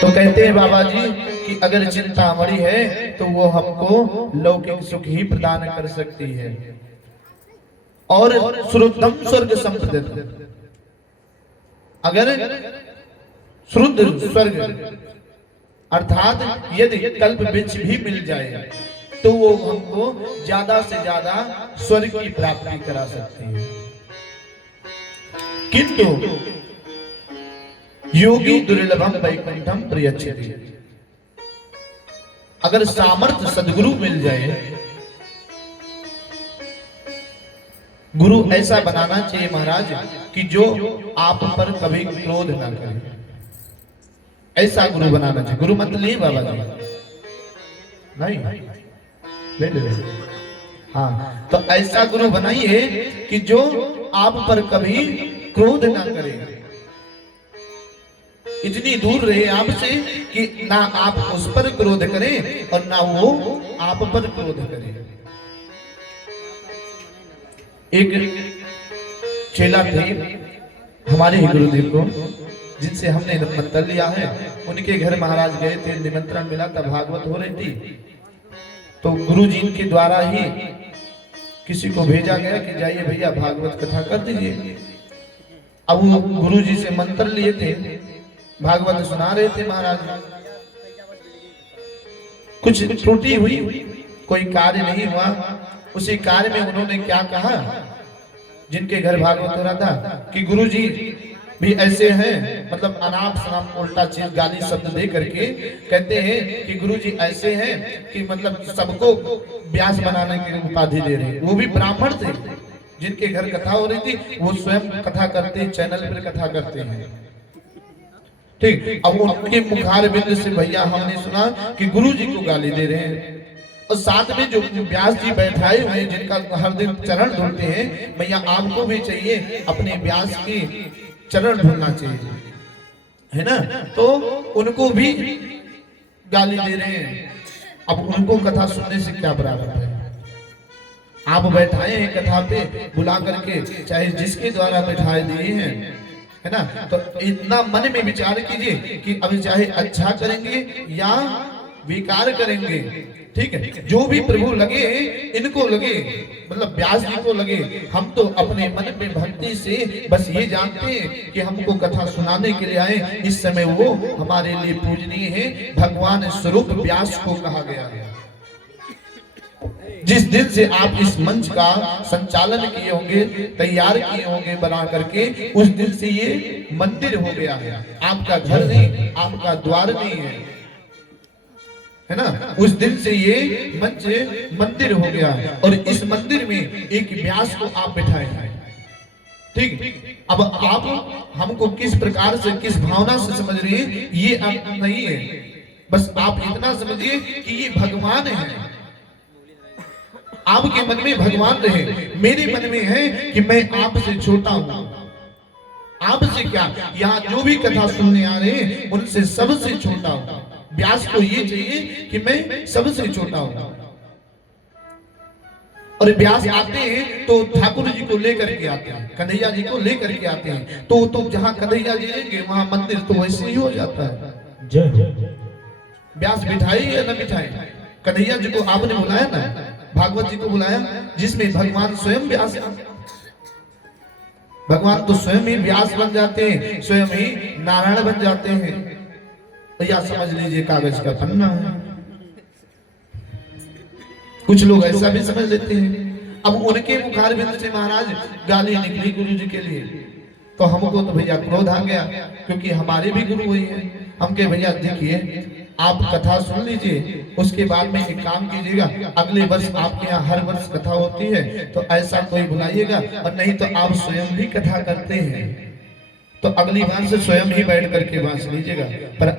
तो कहते हैं बाबा जी कि अगर चिंतामणि है तो वो हमको लौकिक सुख ही प्रदान कर सकती है और श्रुतम स्वर्ग संपदति, अगर शुद्ध स्वर्ग अर्थात यदि कल्प वृक्ष भी मिल जाए तो वो हमको ज्यादा से ज्यादा स्वर्ग की प्राप्ति करा सकती है। किंतु योगी दुर्लभम वैकुंठम प्रियच्छति, अगर सामर्थ्य सदगुरु मिल जाए, गुरु ऐसा बनाना चाहिए महाराज कि जो आप पर कभी क्रोध ना करे, ऐसा गुरु बनाना चाहिए। गुरु मत लिए बाबा जी, नहीं ले। हाँ, तो ऐसा गुरु बनाइए कि जो आप पर कभी क्रोध ना करे, इतनी दूर रहे आपसे कि ना आप उस पर क्रोध करें और ना वो आप पर क्रोध करे। एक चेला थे हमारे ही गुरुदेव को, जिनसे हमने निमंत्रण लिया है, उनके घर महाराज गए थे, निमंत्रण मिला था, भागवत हो रही थी, तो गुरुजी के द्वारा ही किसी को भेजा गया कि जाइए भैया भागवत कथा कर दीजिए। अब वो गुरुजी से मंत्र लिए थे, भागवत सुना रहे थे महाराज, कुछ त्रुटि हुई, कोई कार्य नहीं हुआ। उसी कार्य में उन्होंने क्या कहा, जिनके घर भागवत हो रहा था, कि गुरुजी भी ऐसे हैं, मतलब अनाप शनाप उल्टा चीज गाली शब्द दे करके कहते हैं कि गुरुजी ऐसे हैं कि मतलब सबको व्यास बनाने की उपाधि दे रहे हैं। वो भी ब्राह्मण थे, जिनके घर कथा हो रही थी, वो स्वयं कथा करते, चैनल पर कथा करते हैं, ठीक। अब उनके मुखार बिंद से भैया हमने सुना कि गुरुजी को गाली दे रहे हैं, और साथ में जो व्यास जी बैठाए हुए हैं, जिनका हर दिन चरण धुलते हैं, भैया आपको भी चाहिए अपने व्यास की चरण धुलना चाहिए, है ना, तो उनको भी गाली दे रहे हैं। अब उनको कथा सुनने से क्या बराबर है, आप बैठाए हैं कथा पे बुला करके, चाहे जिसके द्वारा बैठाए दिए हैं, है ना, तो इतना मन में विचार कीजिए कि अब चाहे अच्छा करेंगे या विकार करेंगे, ठीक है, जो भी प्रभु लगे, इनको लगे, मतलब व्यास जी को लगे, हम तो अपने मन में भक्ति से बस ये जानते हैं कि हमको कथा सुनाने के लिए आए, इस समय वो हमारे लिए पूजनीय है, भगवान स्वरूप व्यास को कहा गया है। जिस दिन से आप इस मंच का संचालन किए होंगे, तैयार किए होंगे बना करके, उस दिन से ये मंदिर हो गया है, आपका घर नहीं, आपका द्वार नहीं है ना, उस दिन से ये मंच मंदिर हो गया है। और इस मंदिर में एक व्यास को आप बिठाए हैं, ठीक। अब आप हमको किस प्रकार से, किस भावना से समझ रहे हैं ये आप नहीं है, बस आप इतना समझिए कि ये भगवान है, आपके मन में भगवान रहे, मेरे मन में है कि मैं आपसे छोटा हूं, आपसे क्या, यहाँ जो भी कथा सुनने आ रहे हैं उनसे सबसे छोटा हूं। व्यास को ये चाहिए कि मैं सबसे छोटा हूं। और व्यास आते हैं तो ठाकुर जी को लेकर के आते हैं, कन्हैया जी को लेकर के आते हैं, तो जहां कन्हैया जी रहेंगे वहां मंदिर तो वैसे ही हो जाता है। व्यास बिठाए या न बिठाए, कन्हैया जी को आपने बुलाया ना, भागवत जी को बुलाया, जिसमें भगवान स्वयं व्यास, भगवान तो स्वयं ही व्यास बन जाते हैं, स्वयं ही नारायण बन जाते हैं, या समझ लीजिए कागज का पन्ना है। कुछ लोग ऐसा भी समझ लेते हैं। अब उनके मुखार बिंद से महाराज गाली निकली गुरु जी के लिए, तो हमको तो भैया क्रोध आ गया, क्योंकि हमारे भी गुरु वही है। हम कहे भैया देखिए आप कथा सुन लीजिए, उसके बाद में एक काम कीजिएगा, अगले वर्ष आपके यहाँ हर वर्ष कथा होती है तो ऐसा कोई बुलाइएगा, और नहीं तो आप स्वयं भी कथा करते हैं तो अगली बार से स्वयं ही बैठ करके बांस लीजिएगा। पर